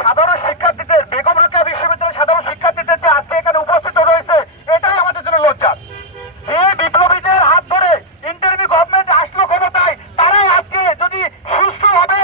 সাধারণ শিক্ষার্থীদের, বেগম রোকেয়া বিশ্ববিদ্যালয়ের সাধারণ শিক্ষার্থীদের যে আজকে এখানে উপস্থিত রয়েছে, এটাই আমাদের জন্য লজ্জা। এই বিপ্লবীদের হাত ধরে ইন্টারভিউ গভর্নমেন্ট আসলো ক্ষমতায়, তারাই আজকে যদি সুষ্ঠুভাবে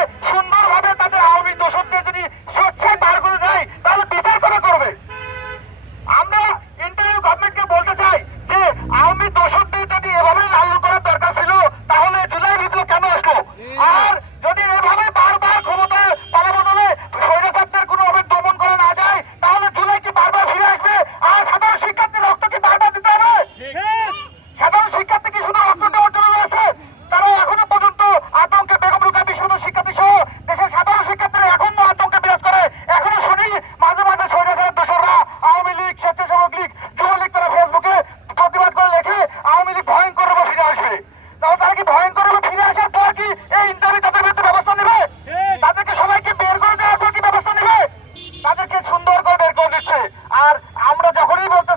ভয়ঙ্কর রূপে ফিরে আসবে। তাহলে তারা কি ভয়ঙ্কর রূপে আসার পর কি এই ইন্টারভিউ তাদের বিরুদ্ধে ব্যবস্থা নেবে? তাদেরকে সবাইকে বের করে দেওয়ার পর কি ব্যবস্থা নেবে? তাদেরকে সুন্দর করে বের করে দিচ্ছে। আর আমরা যখনই বলতে